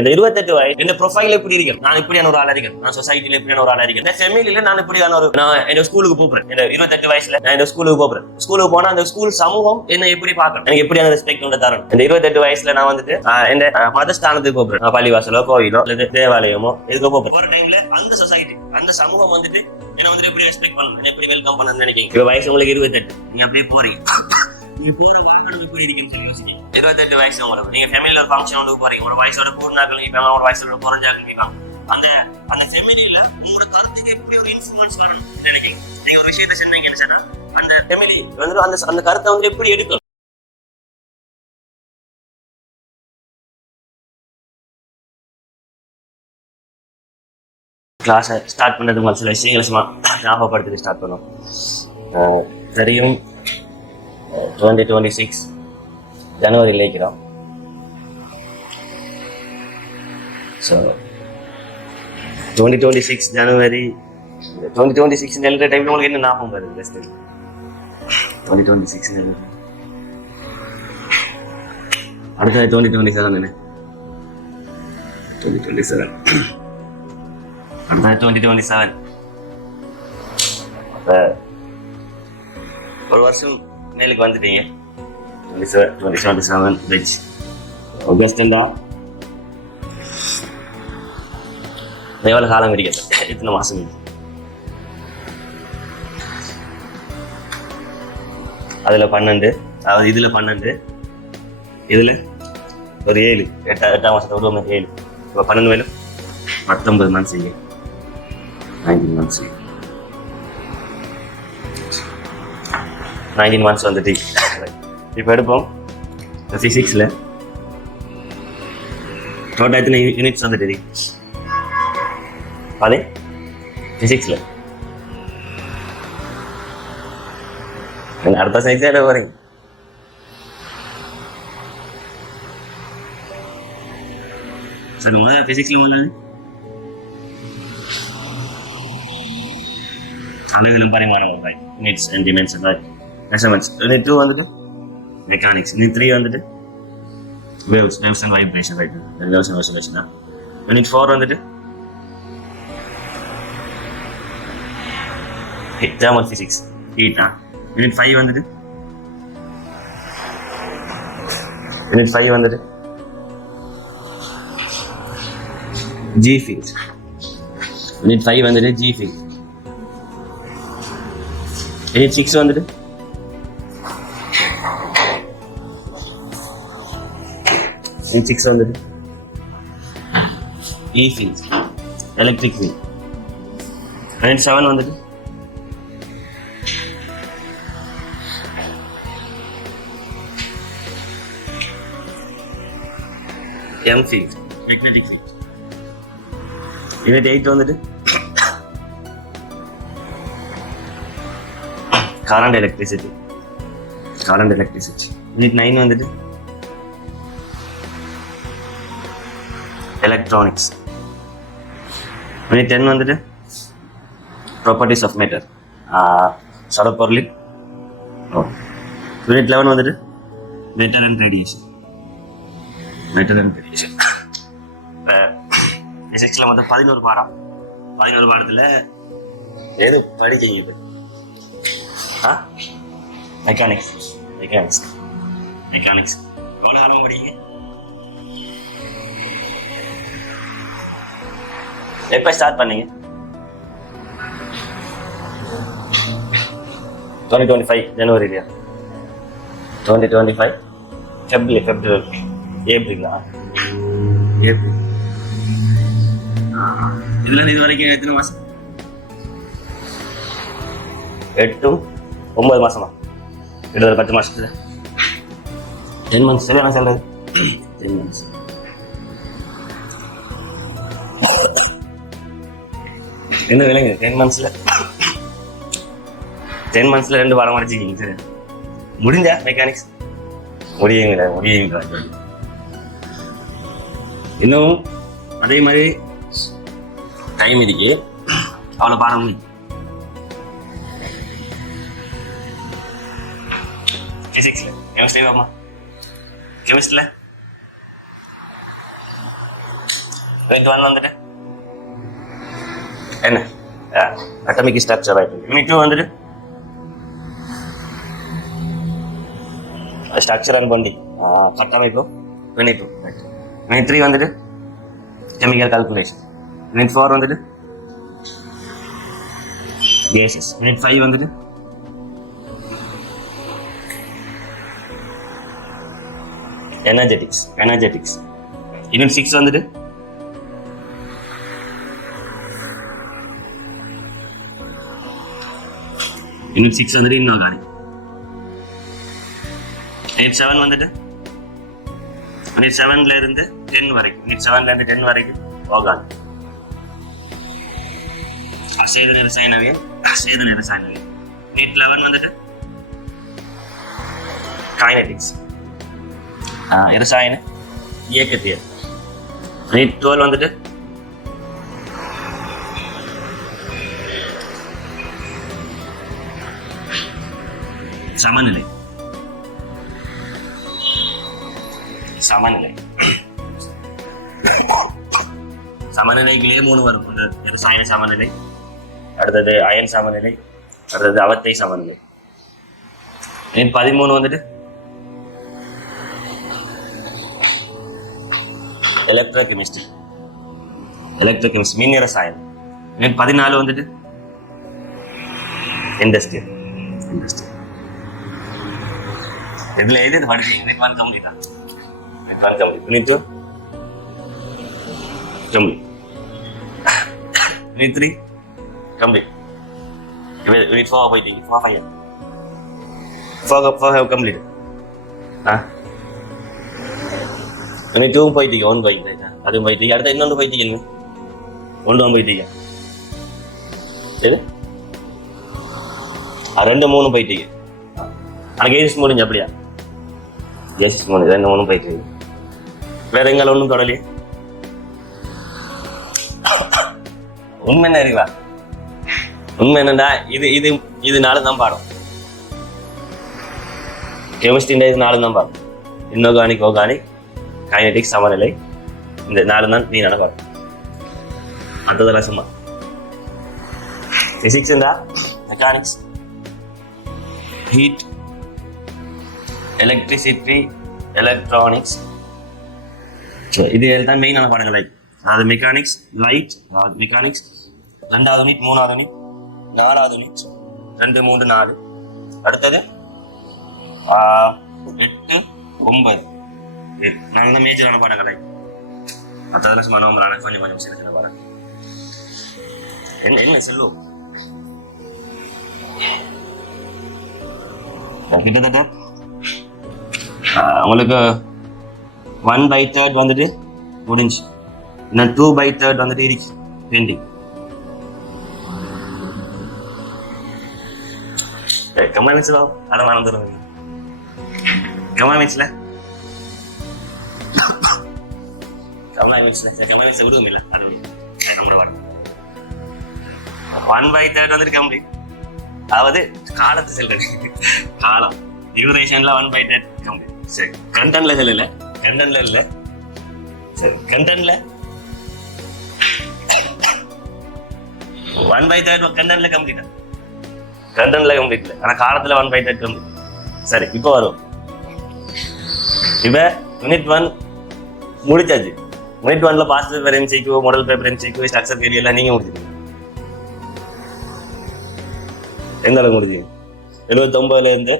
இந்த 28 வயசு இந்த ப்ரொஃபைல் எப்படி இருக்கு, நான் இப்படியான ஒரு ஆள் இருக்கேன், நான் சொசைட்டில இப்படியான ஒரு ஆள் இருக்கேன், இந்த ஃபேமிலியில நான் இப்படியான ஒரு, நான் இந்த ஸ்கூலுக்கு போறேன், இந்த 28 வயசுல நான் இந்த ஸ்கூலுக்கு போறேன், ஸ்கூலுக்கு போனா அந்த ஸ்கூல் சமூகம் என்ன எப்படி பார்க்கணும், எனக்கு எப்படியான ரெஸ்பெக்ட் உண்டு தரணும். இந்த 28 வயசுல நான் வந்துட்டு இந்த மதஸ்தானத்துக்கு போறேன், பள்ளிவாசலோ கோயிலோ அல்லது தேவாலயமோ இதுக்கு போறேன். ஒரு டைம்ல அந்த சொசைட்டி அந்த சமூகம் வந்துட்டு என்ன வந்துட்டு எப்படி ரெஸ்பெக்ட் பண்ணணும், எப்படி வெல்கம் பண்ணணும்னு நினைக்கிறீங்க. இப்ப வயசு உங்களுக்கு 28, நீங்க அப்படியே போறீங்க, நீங்க போற காரணம் எப்படி இருக்குன்னு சொல்லி யோசிக்கீங்க. 28 வயசு உங்களுக்கு, நீங்க ஃபேமிலியில ஒரு ஃபங்க்ஷன் ஒன்று போறீங்க, ஒரு வயசோட கூடுனாக்கள் நிற்பாங்க, ஒரு வயசோட குறைஞ்சாக்கள் நிற்பாங்க. அந்த அந்த ஃபேமிலியில உங்களோட கருத்துக்கு எப்படி ஒரு இன்ஃபுளுன்ஸ் வரணும் நினைக்கிறீங்க. நீங்க ஒரு விஷயத்த சொன்னீங்கன்னு சொன்னா அந்த ஃபேமிலி வந்து அந்த கருத்தை வந்து எப்படி எடுக்கணும். கிளாஸை ஸ்டார்ட் பண்ணுறது மாதிரி சில விஷயங்களை சும்மா ஞாபகப்படுத்தி ஸ்டார்ட் பண்ணுவோம். தெரியும் 2026 ஜனவரியில் இருக்கிறோம். ஸோ 2026 ஜனவரி 2026 எழுதுற டைம்ல உங்களுக்கு என்ன ஞாபகம் வருது? பெஸ்ட் 2026 எழுது, அடுத்தது 2027 என்ன 2027 அடுத்தது 2027. அப்போ ஒரு வருஷம் மேலுக்கு வந்துட்டீங்க. 2027 வெஜ் ஆகஸ்டா எவ்வளோ காலம் கிடைக்கிறது, எத்தனை மாதம் இருக்கு? அதில் 12, அதாவது இதில் 12, இதில் ஒரு 7, 8ஆம் மாதத்தை ஒரு 7, இப்போ 12 வேலும் 19 மந்த்ஸ் இங்கே, 19 மந்த்ஸ் 19 மந்த்ஸ் வந்துட்டு. இப்போ எடுப்போம் ஃபிசிக்ஸில் டோட்டல் எத்தனை யூனிட்ஸ் வந்துட்டு அதே ஃபிசிக்ஸில் அடுத்த சைட்ஸ் எட போறீங்க. சார் உங்களோட ஃபிசிக்ஸில் உள்ளது அணுகலும் பரிமாணம் ஒரு units and dimension measurements. Unit 2 வந்துட்டு மெக்கானிக்ஸ். யூனிட் 3 வந்துட்டு waves and vibration, right? Waves and vibration தான். யூனிட் 4 வந்துட்டு thermal physics, heat. யூனிட் 5 வந்துட்டு G field. யூனிட் 5 வந்துட்டு G field. யூனிட் 6 வந்துட்டு E field, electric field. Unit 7 வந்துட்டு M field, magnetic field. Unit 8 வந்துட்டு current electricity. Unit 9 வந்துட்டு electronics. Unit 10 வந்துட்டு properties of matter, சடப்பொருளின். Unit 11 வந்துட்டு matter and radiation. ஃபிசிக்ஸில் மொத்தம் 11 பாடம். 11 பாடத்தில் எது படிக்கீங்க இப்போ? மெக்கானிக்ஸ் எவ்வளோ காலமாக படிக்கீங்க? எப்போ ஸ்டார்ட் பண்ணீங்க? 2025 ஜனவரி இல்லையா? 2025 ஃபெப்ரவரி ஏப்ரலா? ஏப்ரல். இதுல இது வரைக்கும் எத்தனை மாசம்? 8-9 மாசமா? 10 மாசத்துல 10 months. சரி, நான் சொல்றது 10 months. என்ன விலைங்க 10 monthsல 2 பாடம் படிச்சிருக்கீங்க. சரி, முடிஞ்சா மெக்கானிக்ஸ் முடியுங்களா? இன்னும் அதே மாதிரி டைம் இருக்கு, அவ்வளோ பாடம். ஃபிசிக்ஸில் கெமிஸ்ட்ரி வாமா, கெமிஸ்ட்ரியில் யூனிட் 1 வந்துட்டு என்ன அட்டமிக் ஸ்ட்ரக்சர் ஆயிட்டு. யூனிட் 2 வந்துட்டு ஸ்ட்ரக்சர் அண்ட் பாண்டிங் கட்டமைப்பு. யூனிட் 2. யூனிட் 3 வந்துட்டு கெமிக்கல் கால்குலேஷன். யூனிட் 4 வந்துட்டு கேசஸ். யூனிட் 5 வந்துட்டு எனர்ஜெட்டிக்ஸ். யூனிட் 6 வந்துட்டு இன்ஆர்கானிக். யூனிட் 7 வந்துட்டு யூனிட் 7ல இருந்து 10 வரைக்கும் ஆர்கானிக். அசேதன ரசாயனவியல். யூனிட் 11 வந்துட்டு கைனடிக்ஸ், ரசாயன இயக்கவியல். யூனிட் 12 வந்துட்டு சமநிலை. சமநிலைகளே 3 வரும். ரசாயன சமநிலை, அடுத்தது அயன் சமநிலை, அடுத்தது அவத்தை சமநிலை. யூனிட் 13 வந்துட்டு எலக்ட்ரோகெமிஸ்ட்ரி, மின் ரசாயனம். யூனிட் 14 வந்துட்டு இண்டஸ்ட்ரியல். இதுல எது படிச்சு unit 1 complete. Unit 2 complete. Unit 3 complete. Unit 4 போயிட்டீங்க. 4 கம்ப்ளீட். யூனிட் 2 போயிட்டீங்க. 1 போயிட்டீங்க. அதுவும் போயிட்டீங்க. அடுத்த இன்னொன்று போயிட்டீங்க. 1 போயிட்டீங்க. எது 2 3 போயிட்டீங்க. ஆனால் கேசஸ் முடிஞ்சு அப்படியா? கேசஸ் முடிஞ்சு 2 3 போயிட்டீங்க. வேற எங்களை ஒன்றும் தொடலையே. உண்மை என்ன அறிவா? உண்மை என்னண்டா இது 4 தான் பாடம். கெமிஸ்ட்ரின்ற இது 4 தான் பாடம். இன்ஆர்கானிக், ஆர்கானிக், கைனடிக்ஸ், சமநிலை. இந்த 4 தான் நீ பாடம். அடுத்ததெல்லாம் சும்மா. பிசிக்ஸ் இருந்தா மெக்கானிக்ஸ், ஹீட், எலக்ட்ரிசிட்டி, எலக்ட்ரானிக்ஸ். இது தான் மெயினான பாடங்கள். அதாவது மெக்கானிக்ஸ், லைட், அதாவது மெக்கானிக்ஸ் 2வது யூனிட், 3வது யூனிட், 4வது யூனிட், 2 3 4. அடுத்தது 8 9 நல்ல மேஜரான பாடங்களை. அதெல்லாம் சும்மா நோம்பலான கொஞ்சம் சின்ன சின்ன பாடம். என்ன சொல்லுவோம், கிட்டத்தட்ட உங்களுக்கு 1/3 வந்துட்டு முடிஞ்சு. இன்னும் 2/3 வந்துட்டு இருக்கு பெண்டிங். கமெண்ட்ஸ்ல அதை மறந்துடுங்க. கமெண்ட்ஸ்ல விடுவோம் இல்லை, அது நம்மளோட பாடம். 1/3 வந்துட்டு கம்ப்ளீட். அதாவது காலத்தை செல்றது, காலம் டியூரேஷன்ல 1/3 கம்ப்ளீட். சரி, கண்டென்ட்ல செல்லல, கண்டென்ட்ல இல்ல. சரி, கண்டென்ட்ல 1/3 கண்டென்ட்ல கம்ப்ளீட். கண்டென்ட்ல கம்ப்ளீட் இல்லை, ஆனா காலத்துல 1/3 கம்ப்ளீட். சரி, இப்போ வரும். இப்ப யூனிட் 1 முடிச்சாச்சு. யூனிட் 1ல past paper MCQ, model paper MCQ, structure theory எல்லாம் நீங்க முடிச்சிருக்கீங்க. எந்த அளவுக்கு முடிஞ்சீங்க? 79ல இருந்து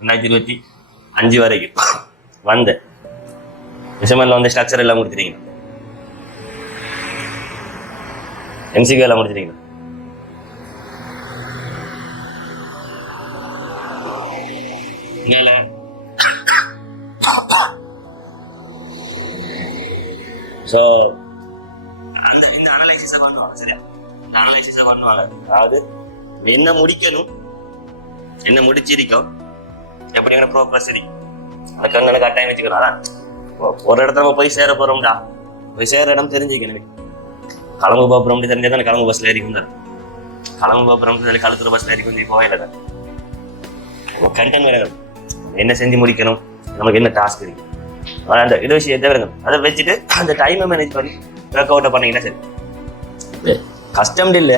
2025 வரைக்கும் வந்த விஷயமெல்லாம் வந்து ஸ்ட்ரக்சர் எல்லாம் முடிச்சிட்டீங்க. எம்சிக்யூ எல்லாம் முடிச்சிட்டீங்க. ஸோ இந்த அனலைசிஸை பண்ணுவாங்க. சரியா, இந்த அனலைசிஸை பண்ணுவாங்க. அதாவது என்ன முடிக்கணும், என்ன முடிச்சிருக்கோம், எப்படிங்கிற ப்ரோக்ரஸ் இருக்கு. அந்த கண்ணனை கட்டாயம் வச்சுக்கணும். அதான் ஒரு இடத்துல நம்ம போய் சேர போறோம்டா, போய் சேர இடம் தெரிஞ்சுக்கணும். கலங்கு போப்புறம் தெரிஞ்சதான் கலங்கு பஸ்ல ஏறிக்கும் தான். கலங்கு போப்புறம் சொல்லி கழுத்துற பஸ்ல ஏறிக்கும் போயில தான். கண்டென்ட் வேணும், என்ன செஞ்சு முடிக்கணும், நமக்கு என்ன டாஸ்க் இருக்கு, அந்த இது விஷயத்தை வேணும். அதை வச்சுட்டு அந்த டைமை மேனேஜ் பண்ணி ஒர்க் அவுட்டை பண்ணீங்கன்னா சரி. கஸ்டம்டு இல்லை,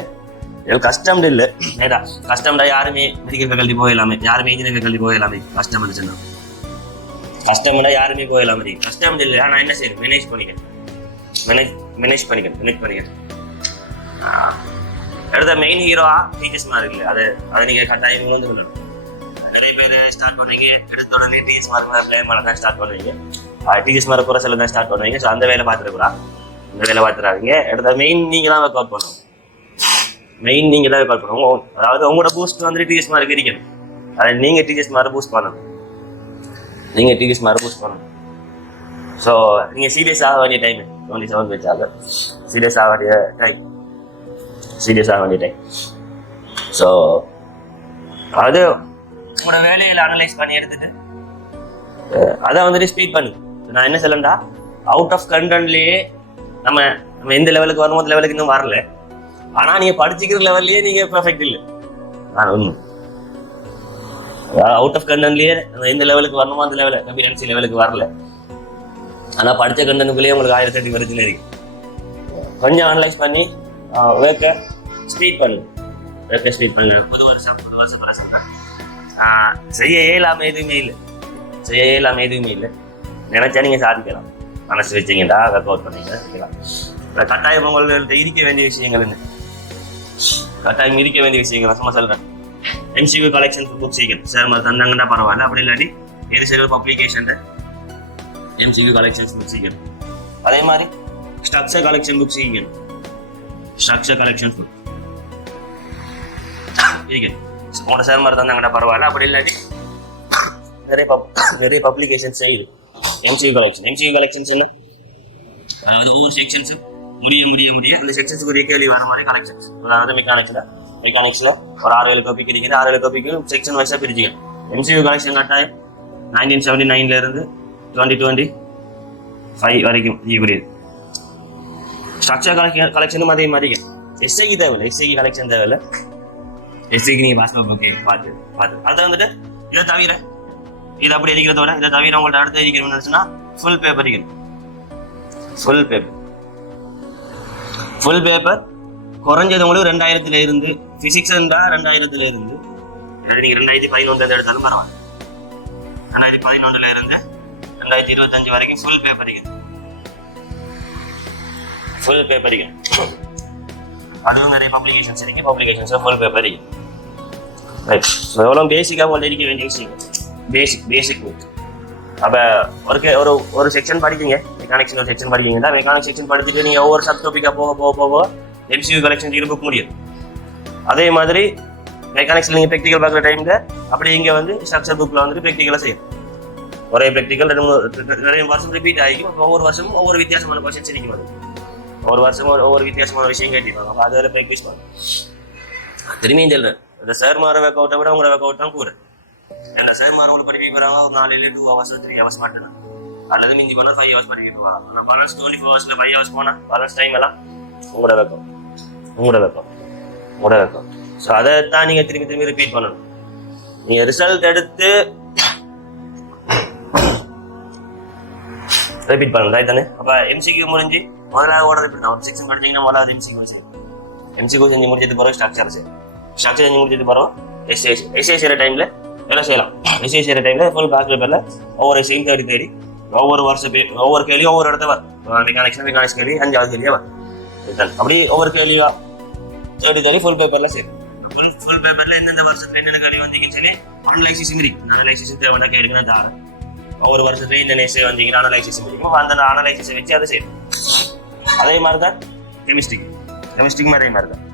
கஸ்டம்டு இல்லை. ஏடா கஸ்டம்டா யாருமே மெடிக்கல் ஃபேக்கல்ட்டி போகலாமே, யாருமே இன்ஜினியரிங் ஃபேக்கல்ட்டி போகலாமே. கஸ்டம் வந்துச்சுன்னா கஸ்டம்டா யாருமே போகலாமே. கஸ்டம்டு இல்லை, நான் என்ன செய்யணும், மேனேஜ் பண்ணிக்கிறேன். அடுத்த மெயின் ஹீரோவா டீச்சர்ஸ் மாதிரி இல்லை. அதை நீங்க கட்டாயம் வந்துடணும். நிறைய பேர் ஸ்டார்ட் பண்ணுவீங்க, எடுத்த உடனே டீச்சர்ஸ் மாதிரி பிளே பண்ண தான் ஸ்டார்ட் பண்ணுவீங்க, டீச்சர்ஸ் மாதிரி குறை சொல்ல தான் ஸ்டார்ட் பண்ணுவீங்க. ஸோ அந்த வேலை பார்த்துருக்கூடா, இந்த வேலை பார்த்துறாதீங்க. அடுத்த மெயின் நீங்க தான் ஒர்க் அவுட் பண்ணணும். அதாவது உங்களோட பூஸ்ட் வந்து டீச்சர்ஸ் மாதிரி இருக்கணும். அதை நீங்க டீச்சர்ஸ் மாதிரி பூஸ்ட் பண்ணணும். ஸோ நீங்க சீரியஸ் ஆக வேண்டிய டைம் 27 வச்சாங்க. சீரியஸ் ஆக வேண்டிய டைம். ஸோ அது உங்களோட வேலையில அனலைஸ் பண்ணி எடுத்துட்டு அதை வந்துட்டு ஸ்பீட் பண்ணு. நான் என்ன சொல்லண்டா, அவுட் ஆஃப் கண்டென்ட்லயே நம்ம எந்த லெவலுக்கு வரணும் அந்த லெவலுக்கு இன்னும் வரல. ஆனா நீங்க படிச்சுக்கிற லெவல்லயே நீங்க பெர்ஃபெக்ட் இல்லை. ஒண்ணு அவுட் ஆஃப் கண்டென்ட்லயே எந்த லெவலுக்கு வரணுமோ அந்த லெவல கம்பிடன்சி லெவலுக்கு வரல. ஆனா படிச்ச கண்டென்ட்குள்ளேயே உங்களுக்கு 1008 பிரச்சனை இருக்கு. கொஞ்சம் அனலைஸ் பண்ணி ஒர்க்கை ஸ்பீட் பண்ணு. புது வருஷம் செய்ய இயலாம எதுவுமே இல்லை. நினைச்சா நீங்க சாதிக்கலாம். மனசு வச்சீங்கடா ஒர்க் அவுட் பண்ணீங்க. கட்டாயம் உங்கள்கிட்ட இருக்க வேண்டிய விஷயங்கள் என்ன? கட்டாயம் இருக்க வேண்டிய விஷயங்கள் சும்மா சொல்றேன். எம்சிக்யூ கலெக்ஷன் புக் சீக்கணும் சார் மாதிரி தந்தாங்கன்னா பரவாயில்ல. அப்படி இல்லாட்டி எது சரி பப்ளிகேஷன் எம்சிக்யூ கலெக்ஷன்ஸ் புக் சீக்கணும். அதே மாதிரி ஸ்ட்ரக்சர் கலெக்ஷன் புக் சீக்கணும். ஸ்ட்ரக்சர் கலெக்ஷன் புக் உங்களோட சார் மாதிரி தந்தாங்கன்னா பரவாயில்ல. அப்படி இல்லாட்டி நிறைய பப்ளிகேஷன் செய்யுது எம்சிக்யூ கலெக்ஷன்ஸ் என்ன, அதாவது ஒவ்வொரு செக்ஷன்ஸும் முடிய இந்த செக்ஷன்ஸுக்கு ஒரு கேள்வி வர மாதிரி கலெக்ஷன்ஸ். அதாவது மெக்கானிக்ஸ்ல ஒரு 6-7 காப்பிக்கு இருக்குது. 6-7 காப்பிக்கு செக்ஷன் வைஸா பிரிச்சுக்கணும். எம்சிக்யூ கலெக்ஷன் கட்டாயம் 1979 இருந்து 2025 வரைக்கும் புரியுது. ஸ்ட்ரக்சர் கலெக்ஷனும் அதே மாதிரி. எஸ்ஐக்கு தேவையில்லை, எஸ்ஐக்கு கலெக்ஷன் தேவையில்லை. எஸ்ஐக்கு நீங்க பாஸ் பார்த்து அதை வந்துட்டு இதை தவிர இது அப்படி இருக்கிறதோட இதை தவிர உங்கள்ட்ட அடுத்து இருக்கணும்னு நினைச்சுன்னா ஃபுல் பேப்பர் இருக்கணும். ஃபுல் பேப்பர் குறைஞ்சது உங்களுக்கு 2000 இருந்து பிசிக்ஸ் 2000 இருந்து நீங்க 2011 எடுத்தாலும் பரவாயில்ல. 2011 இருந்து 2025 வரைக்கும் ஃபுல் பேப்பர் இருக்கணும். அதுவும் நிறைய பப்ளிகேஷன்ஸ் இருக்கு. ஃபுல் பேப்பர் இருக்கு. ரைட். எவ்வளவு பேசிக்கா உங்களுக்கு இருக்க வேண்டிய விஷயம் பேசிக் புக். அப்போ ஒரு செக்ஷன் படிக்கீங்க, மெக்கானிக்ஸ் ஒரு செக்ஷன் படிக்கீங்கன்னா மெக்கானிக்ஸ் செக்ஷன் படிச்சுட்டு நீங்கள் ஒவ்வொரு சப் டாபிக்காக போக எம்சிக்யூ கலெக்ஷன் இருக்க முடியும். அதே மாதிரி மெக்கானிக்ஸில் நீங்கள் ப்ராக்டிக்கல் பார்க்குற டைமில் அப்படி இங்கே வந்து ஸ்ட்ரக்சர் புக்கில் வந்துட்டு ப்ராக்டிக்கலாக செய்யும். ஒரே ப்ராக்டிக்கல் 2 வருஷம் ரிப்பீட் ஆகிக்கும். ஒவ்வொரு வருஷமும் ஒவ்வொரு வித்தியாசமான கொஸ்டின்ஸ் இருக்கும். ஒவ்வொரு வருஷமும் ஒவ்வொரு வித்தியாசமான விஷயம் கேட்டிருப்பாங்க. அப்போ அதில் ப்ராக்டிஸ் பண்ணும். திரும்பியும் சொல்கிறேன், இந்த சார் மாற ஒர்க் அவுட்டை விட உங்களோட ஒர்க் அவுட் தான் கூட. ஏன்னா சார் மாறவங்களுக்கு படிக்க போகிறாங்க ஒரு 4 இல்லை 2 hours 3 hours மட்டும்தான். அல்லது மிஞ்சி போனால் 5 hours படிக்க போவாங்க. பேலன்ஸ் 24 hours 5 hours போனால் பேலன்ஸ் டைம் எல்லாம் உங்களோட வெக்கம். ஸோ அதைத்தான் நீங்கள் திரும்பி ரிப்பீட் பண்ணணும். நீங்கள் ரிசல்ட் எடுத்து ரிப்பீட் பண்ணணும். ரைட் தானே? அப்போ எம்சிக்யூ முடிஞ்சு முதலாவது ஓட ரிப்பீட் தான். ஒரு செக்ஷன் படிச்சீங்கன்னா முதலாவது எம்சிக்யூ செஞ்சு முடிச்சது பிறகு ஸ்ட்ரக்சர் செஞ்சு முடிச்சது பிறகு எஸ்ஏ செய்கிற டைமில் எல்லாம் செய்யலாம். எஸ்ஏ செய்கிற டைமில் ஃபுல் பேக் பேப்பரில் ஒவ்வொரு எஸ்ஐயும் தேடி ஒவ்வொரு வருஷம் ஒவ்வொரு கேள்வியும் ஒவ்வொரு இடத்த வரும். மெக்கானிக்ஸ் கேள்வி 5வது கேள்வியாக வரும். அப்படி ஒவ்வொரு கேள்வியாக தேடி ஃபுல் பேப்பரில் சரி. ஃபுல் பேப்பரில் எந்தெந்த வருஷத்துல என்னென்ன கேள்வி வந்தீங்கன்னு சொல்லி அனலைசிஸ் இருக்கு. அனலைசிஸ் தேவைன்னா கேளுங்க, நான் தரேன். ஒவ்வொரு வருஷத்துலையும் இந்த எஸ்ஏ வந்தீங்கன்னா அனலைசிஸ் இருக்கும். அந்த அனலைசிஸை வச்சு அதை செய்யும். அதே மாதிரி தான் கெமிஸ்ட்ரிக்கும் அதே மாதிரி தான்.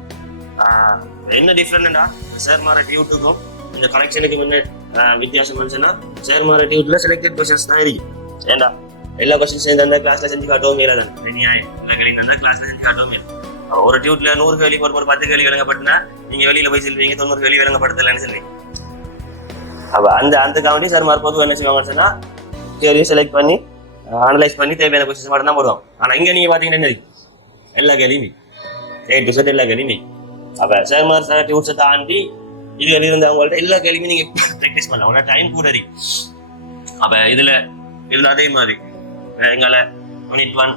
என்ன டிஃப்ரெண்ட்னா சார் மாற டியூட்டுக்கும் இந்த கலெக்ஷனுக்கு முன்ன வித்தியாசம் வந்துச்சுன்னா சார் மாற டியூட்ல செலக்டட் கொஸ்டின்ஸ் தான் இருக்கு. ஏண்டா எல்லா கொஸ்டின்ஸ் அந்த கிளாஸ்ல செஞ்சு காட்டவும் இல்லை தான். எல்லா கிளாஸ்ல செஞ்சு காட்டவும் இல்லை. ஒரு டியூட்ல 100 கேள்வி ஒரு 10 கேள்வி விளங்கப்பட்டுனா நீங்க வெளியில போய் சொல்வீங்க 90 கேள்வி விளங்கப்படுத்தலன்னு சொல்றீங்க. அப்ப அந்த காமெடி சார் மார்க் பொதுவாக என்ன செய்வாங்கன்னு சொன்னா கேள்வியை செலக்ட் பண்ணி அனலைஸ் பண்ணி தேவையான கொஸ்டின்ஸ் மட்டும் தான் போடுவோம். ஆனா இங்க நீங்க பாத்தீங்கன்னா எல்லா கேள்வியுமே A to Z எல்லா கேள்வியுமே. அப்ப சார் மார் சார் டியூட்ஸை தாண்டி இதுல இருந்து அவங்கள்ட்ட எல்லா கேள்வியுமே நீங்க ப்ராக்டிஸ் பண்ணலாம். உங்களோட டைம் கூட இருக்கு. அப்ப இதுல அதே மாதிரி எங்களை யூனிட் 1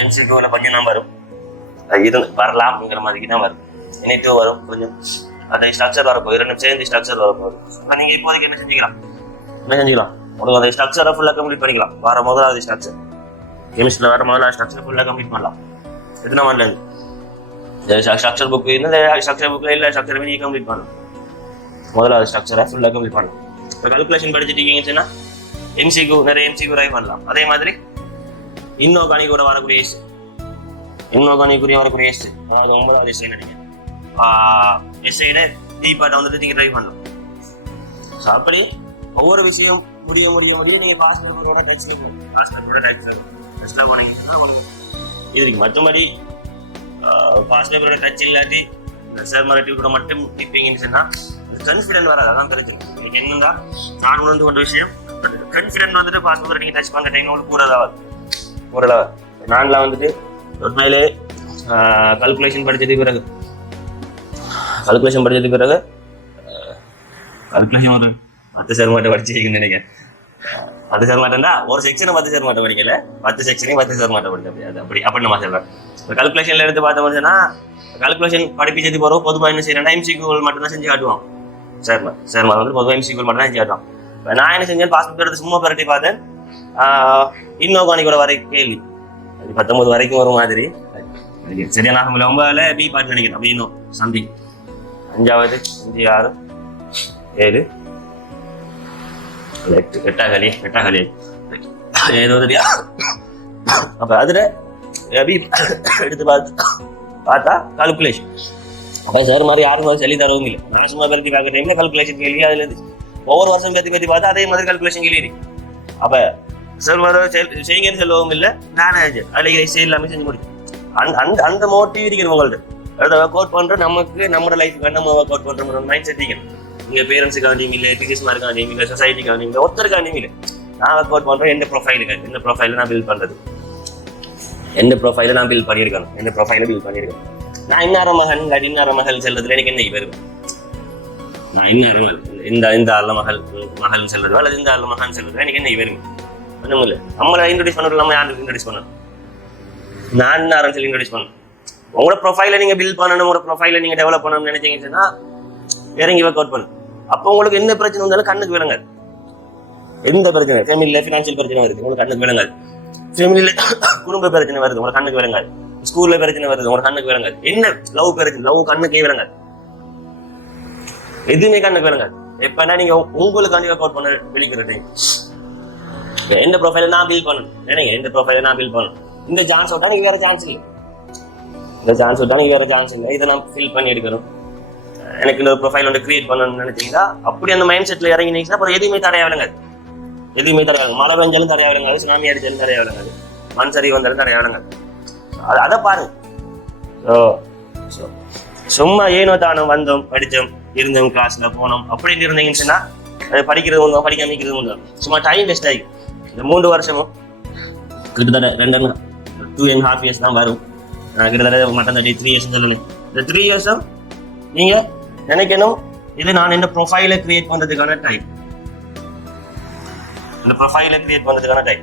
என்சிக்யூவில் கொஞ்சம் தான் வரும், இது வரலாம்ங்கிற மாதிரி தான் வரும். இனிட்டு வரும் கொஞ்சம், அந்த ஸ்ட்ரக்சர் வரப்போ இரண்டும் சேர்ந்து ஸ்ட்ரக்சர் வரப்போகுது. இப்போ நீங்கள் இப்போதைக்கு என்ன செஞ்சுக்கலாம், உங்களுக்கு அந்த ஸ்ட்ரக்சரை ஃபுல்லாக கம்ப்ளீட் பண்ணிக்கலாம். வர முதலாவது ஸ்ட்ரக்சர் கெமிஸ்ட்ரியில் வர முதலாவது ஸ்ட்ரக்சர் ஃபுல்லாக கம்ப்ளீட் பண்ணலாம். எத்தனை மாடலேருந்து ஸ்ட்ரக்சர் புக்கு இந்த ஸ்ட்ரக்சர் புக்கில் இல்லை ஸ்ட்ரக்சரை நீங்கள் கம்ப்ளீட் பண்ணலாம். முதலாவது ஸ்ட்ரக்சரை ஃபுல்லாக கம்ப்ளீட் பண்ணலாம். இப்போ கல்குலேஷன் படிச்சுட்டீங்கன்னா எம்சிக்யூ நிறைய எம்சிக்யூ ரைவ் பண்ணலாம். அதே மாதிரி இன்ஆர்கானிக் கூட வரக்கூடிய எஸ், இன்ஆர்கானிக்குரிய வரக்கூடிய எஸ், அதாவது 9வது எஸ்ஐ நினைக்கிறேன், எஸ்ஐட டி பார்ட்டை வந்துட்டு நீங்கள் ட்ரை பண்ணலாம். ஸோ அப்படி ஒவ்வொரு விஷயம் முடிய நீங்கள் பாஸ்போர்ட்டோட டச்சில் போனீங்கன்னா உங்களுக்கு இது இருக்கு. மற்றபடி பாஸ்போர்ட்டோட டச் இல்லாட்டி சார் மரட்டிவ் கூட மட்டும் இருப்பீங்கன்னு சொன்னால் கான்ஃபிடென்ட் வராது. அதான் தெரிஞ்சுக்கணும். இன்னைக்கு என்னன்னா நான் உணர்ந்து கொண்ட விஷயம், கான்ஃபிடென்ட் வந்துட்டு பாஸ்போர்ட்டை நீங்கள் டச் பண்ணுற டைம் உங்களுக்கு கூடலாவது. நான்லாம் வந்துட்டு உண்மையிலே கல்குலேஷன் படித்ததுக்கு பிறகு கல்குலேஷன் ஒரு 10 சேர் மாட்டை படிச்சிருக்கேன்னு நினைக்கிறேன். 10 சேர் மாட்டேன்டா ஒரு செக்ஷனை 10 சேர் மாட்டை படிக்கல, 10 செக்ஷனையும் 10 சேர் மாட்டை படிச்சேன். அப்படி நம்ம சொல்றேன். கல்குலேஷன்ல எடுத்து பார்த்தோம்னா கல்குலேஷன் படிப்பிச்சது போகிறோம் பொதுவாக என்ன செய்யறேன், எம்சிக்யூ மட்டும் தான் செஞ்சு காட்டுவோம். சார் வந்து பொதுவாக எம்சிக்யூ மட்டும் தான் செஞ்சு காட்டுவோம். நான் என்ன செஞ்சேன், பாஸ்போர்ட் எடுத்து சும்மா பரட்டி பார்த்தேன். இன்ஆர்கானிக்கோட வரை கேள்வி 19 வரைக்கும் ஒரு மாதிரி சரியா நான் 9ல் பி பார்ட் நினைக்கிறேன். அப்படி இன்னும் சம்திங் 5வது 5 6 7 8 ஏதோ தெரியா. அப்ப அதுல எடுத்து பார்த்தா கால்குலேஷன். அப்ப சார் மாதிரி யாரும் சொல்லி தரவும் இல்லை. நான் சும்மா பற்றி பார்க்க டைம்ல கால்குலேஷன் கேள்வி அதுல இருந்து ஒவ்வொரு வருஷம் பற்றி பார்த்தா அதே மாதிரி கால்குலேஷன் கேள்வி இருக்கு. அப்ப சார் மாதிரி செய்யுங்கன்னு சொல்லவும் இல்லை, நானே அதில் செய்யலாமே செஞ்சு முடியும். அந்த மோட்டிவ் இருக்கிற உங்கள்ட்ட அதை ஒர்க் அவுட் பண்ற நமக்கு நம்மளோட லைஃப் நம்ம ஒர்க் அவுட் பண்ற மைண்ட் செட் இருக்கணும். நீங்க பேரண்ட்ஸுக்காண்டியும் இல்லை, டீச்சர்ஸ்மாருக்காண்டியும் இல்லை, சொசைட்டிக்காண்டியும் இல்லை, ஒருத்தருக்காண்டியும் இல்லை. நான் ஒர்க் அவுட் பண்றேன் எந்த ப்ரொஃபைலுக்கு, எந்த ப்ரொஃபைல நான் பில்ட் பண்றது, எந்த ப்ரொஃபைல நான் பில்ட் பண்ணியிருக்கேன். நான் இன்னார மகள் செல்றதுல எனக்கு என்ன வருது, நான் இந்த ஆள் மகள் செல்றது அல்லது இந்த ஆள் மகன் செல்றதுல எனக்கு என்ன வருது ஒண்ணும் இல்லை. நம்மளை இன்ட்ரோடியூஸ் பண்ணணும், நம்ம யாருக்கு இன்ட்ரோடியூஸ் பண்ணணும், நான் சொல்லி இன்ட்ரோடியூஸ் பண்ணணும். உங்களோட ப்ரொஃபைலை நீங்க பில்ட் பண்ணணும், உங்களோட ப்ரொஃபைலை நீங்க டெவலப் பண்ணணும்னு நினைச்சீங்கன்னா இறங்கி ஒர்க் அவுட் பண்ணு. அப்போ உங்களுக்கு என்ன பிரச்சனை வந்தாலும் கண்ணுக்கு விளங்காது. எந்த பிரச்சனை, ஃபேமிலியில ஃபினான்ஷியல் பிரச்சனை வருது உங்களுக்கு கண்ணுக்கு விளங்காது, ஃபேமிலியில குடும்ப பிரச்சனை வருது உங்களுக்கு கண்ணுக்கு விளங்காது, ஸ்கூல்ல பிரச்சனை வருது உங்களுக்கு கண்ணுக்கு விளங்காது, என்ன லவ் பிரச்சனை, லவ் கண்ணுக்கே விளங்காது, எதுவுமே கண்ணுக்கு விளங்காது. எப்பனா நீங்க உங்களுக்காண்டி ஒர்க் அவுட் பண்ண வெளிக்கிற டைம் எந்த ப்ரொஃபைல நான் பில்ட் பண்ணணும் நினைங்க, எந்த ப்ரொஃபைல நான் பில்ட் பண்ணணும். இந்த சான்ஸ் விட்டா நீங்க வேற சான்ஸ் இல்லை, இதை நான் ஃபில் பண்ணி எடுக்கணும். எனக்கு இந்த ப்ரொஃபைல் வந்து கிரியேட் பண்ணணும்னு நினைச்சீங்கன்னா அப்படி அந்த மைண்ட் செட்ல இறங்கினீங்கன்னா அப்புறம் எதுவுமே தடையா விளங்காது. மழை பெஞ்சாலும் தடையா விளங்காது, சுனாமி அடிச்சாலும் தடையா விளங்காது, மண் சரி வந்தாலும் தடையா விளங்காது. அதை பாருங்க. சும்மா ஏனோ தானும் வந்தோம் படித்தோம் இருந்தோம் கிளாஸ்ல போனோம் அப்படின்னு இருந்தீங்கன்னு சொன்னா அது படிக்கிறது ஒன்றும் படிக்காமிக்கிறது ஒன்றும் சும்மா டைம் வேஸ்ட் ஆகி இந்த 3 வருஷமும் கிட்டத்தட்ட 2.5 years தான் வரும். கிட்டத்தட்ட மட்டும் 3 years சொல்லணும். இந்த 3 years நீங்க நினைக்கணும் இது நான் இந்த ப்ரொஃபைலை கிரியேட் பண்றதுக்கான டைம். இந்த ப்ரொஃபைலை கிரியேட் பண்றதுக்கான டைம்.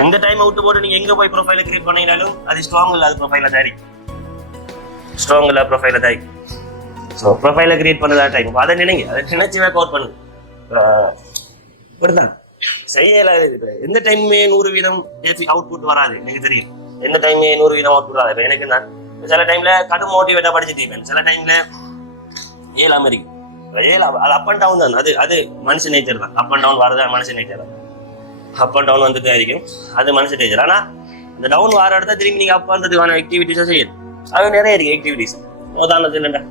அந்த டைம் விட்டு போட்டு நீங்க எங்க போய் ப்ரொஃபைலை கிரியேட் பண்ணீங்கனாலும் அது ஸ்ட்ராங் இல்லை, அது ப்ரொஃபைல தாரி ஸ்ட்ராங் இல்லை, ப்ரொஃபைல தாரி. ஸோ ப்ரொஃபைலை கிரியேட் பண்ணதான் டைம். அதை நினைங்க, அதை நினைச்சு ஒர்க் அவுட் பண்ணுங்க. இப்படிதான் செய்யல. எந்த டைமுமே 100% அவுட்புட் வராது, எனக்கு தெரியும். எந்த டைமே 100% அவுட்புட் வராது. இப்போ எனக்கு நான் சில டைம்ல கடும் மோட்டிவேட்டா படிச்சுட்டு இருப்பேன், சில டைம்ல ஏழாம இருக்கு. அது அப் அண்ட் டவுன் தான், அது மனுஷ நேச்சர் தான். அப் அண்ட் டவுன் வரதான் மனுஷ நேச்சர் தான். அப் அண்ட் டவுன் வந்துட்டு இருக்கும், அது மனுஷ நேச்சர். ஆனா இந்த டவுன் வர இடத்த திரும்பி நீங்க அப் பண்றதுக்கான ஆக்டிவிட்டிஸா செய்யணும். அது நிறைய இருக்கு ஆக்டிவிட்டிஸ். உதாரணத்துக்கு இல்லைண்டா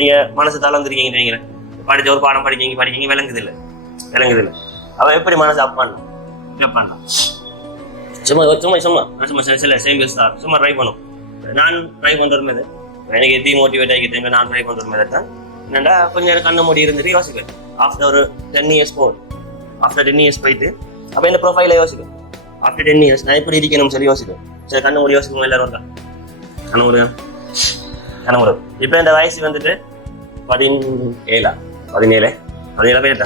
நீங்க மனசு தளர்ந்துருக்கீங்க, படிச்ச ஒரு பாடம் படிக்கீங்க விளங்குது இல்லை. அவ எப்படி மனசு அப் பண்ணலாம் சும்மா சில சேம்பிள்ஸ் தான் சும்மா ட்ரை பண்ணும். நான் ட்ரை பண்றது எனக்கு எத்தி மோட்டிவேட் ஆகிட்டேன். நான் ட்ரை பண்றது தான் என்னடா கொஞ்சம் நேரம் கண்ண மூடி இருந்துட்டு யோசிப்பேன். ஆஃப்டர் ஒரு 10 years ஆஃப்டர் 10 years போயிட்டு அப்ப என்ன ப்ரொஃபைல யோசிப்பேன். ஆஃப்டர் 10 years நான் எப்படி இருக்கணும்னு சொல்லி யோசிப்பேன். சரி கண்ண மூடி யோசிப்போம் எல்லாரும் தான். கண்ண இப்ப இந்த வயசு வந்துட்டு 17 பேருட்டா 18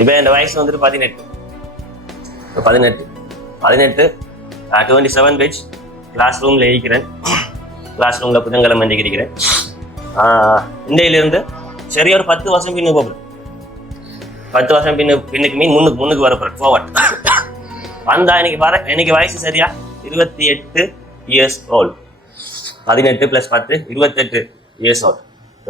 இப்ப இந்த வயசு வந்துட்டு 18. 18 27 பேஜ் கிளாஸ் ரூம்ல இருக்கிறேன். கிளாஸ் ரூம்ல புதன்கிழமை வந்து இருக்கிறேன். இந்தியிலிருந்து சரி ஒரு 10 வருஷம் பின்னுக்கு போகிறேன். 10 வருஷம் பின்னுக்கு மீன் முன்னுக்கு வரப்போறேன் ஃபார்வர்ட். வந்தா எனக்கு வயசு சரியா 28 இயர்ஸ் ஓல்டு. 18 + 10 28 years old.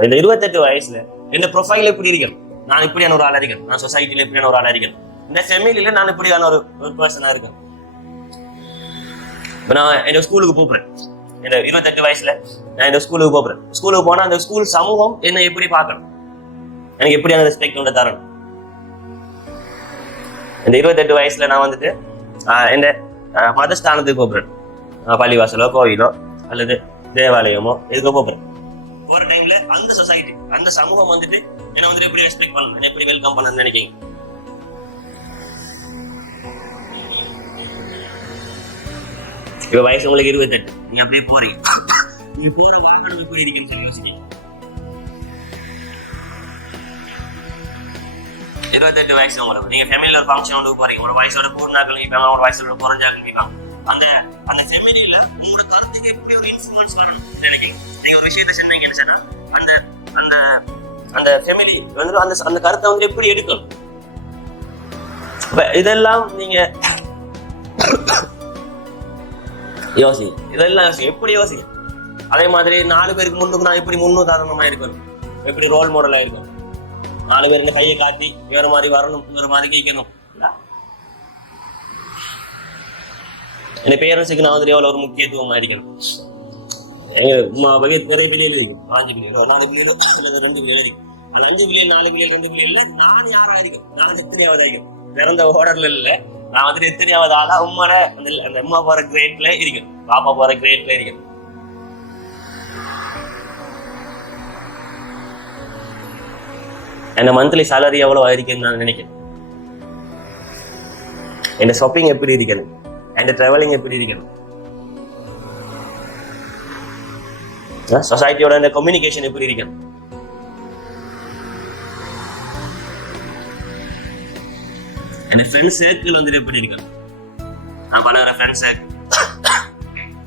இந்த 28 வயசுல இந்த ப்ரொஃபைல் எப்படி இருக்கேன், நான் இப்படியான ஒரு ஆளா இருக்கேன், நான் சொசைட்டில இப்படியான ஒரு ஆளா இருக்கேன், இந்த ஃபேமிலியில நான் இப்படியான ஒரு பர்சனா இருக்கேன். இப்போ நான் என்னோட ஸ்கூலுக்கு போறேன். இந்த 28 வயசுல நான் இந்த ஸ்கூலுக்கு போறேன். ஸ்கூலுக்கு போனா அந்த ஸ்கூல் சமூகம் என்ன எப்படி பார்க்கணும், எனக்கு எப்படியான ரெஸ்பெக்ட் ஒன்று தரணும். இந்த 28 வயசுல நான் வந்துட்டு இந்த மதஸ்தானத்துக்கு போறேன். பள்ளிவாசலோ கோவிலோ அல்லது தேவாலயமோ இதுக்கு போறேன். ஒரு டைம்ல அந்த சொசைட்டி அந்த சமூகம் வந்துட்டு என்ன வந்துட்டு எப்படி ரெஸ்பெக்ட் பண்ணணும், எப்படி வெல்கம் பண்ணணும்னு நினைக்கிறீங்க? இப்ப வயசு உங்களுக்கு 28, நீங்க அப்படியே போறீங்க. நீங்க போற வாகனம் எப்படி இருக்குன்னு சொல்லி யோசிக்கீங்க. 28 வயசு உங்களுக்கு நீங்க ஃபேமிலியில ஒரு ஃபங்க்ஷன் ஒன்று போறீங்க. ஒரு வயசோட பூர்ணாக்கள் நிற்பாங்க, ஒரு வயசோட குறைஞ்சாக்கள் நிற்பாங்க. அந்த ஃபேமிலியில உங்களோட கருத்துக்கு எப்படி ஒரு இன்ஃப்ளூயன்ஸ் வரணும் நினைக்கிறீங்க? நீங்க ஒரு விஷயத்த சொன்னீங்கன்னு சொன்னா அந்த அந்த அந்த ஃபேமிலி வந்து அந்த கருத்தை வந்து எப்படி எடுக்கணும். இதெல்லாம் நீங்க யோசி, இதெல்லாம் யோசி, எப்படி யோசி. அதே மாதிரி 4 பேருக்கு முன்னுக்கு நான் எப்படி முன்னுதாரணமா இருக்கணும், எப்படி ரோல் மாடலா இருக்கணும். 4 பேர் கையை காட்டி வேற மாதிரி வரணும், வேற மாதிரி கேட்கணும். என் பேரண்ட்ஸுக்கு நான் வந்து எவ்வளவு ஒரு முக்கியத்துவமா இருக்கணும். நிறைய பிள்ளைகள் இருக்கும், 5 பிள்ளைகளோ 4 பிள்ளைகளோ அல்லது 2 பிள்ளைகள் இருக்கும். அது 5 பிள்ளைகள் 4 பிள்ளைகள் 2 பிள்ளைகள் நான் யாரா இருக்கும், நான் எத்தனையாவது ஆகிக்கும் பிறந்த ஓர்டர்ல இல்ல. நான் வந்துட்டு எத்தனையாவது ஆளா உம்மோட அந்த அம்மா போற கிரேட்ல இருக்கணும், பாப்பா போற கிரேட்ல இருக்கணும். என்ன மந்த்லி சேலரி எவ்வளவு ஆயிருக்குன்னு நான் நினைக்கிறேன். என் ஷாப்பிங் எப்படி இருக்கணும், என் டிராவலிங் எப்படி இருக்கணும், சொசைட்டியோட இந்த கம்யூனிகேஷன் எப்படி இருக்கணும். என் ஃப்ரெண்ட்ஸ் சர்க்கிள் வந்துட்டு எப்படி இருக்கணும், நான் பண்ணுற ஃப்ரெண்ட்ஸ் சர்க்கிள்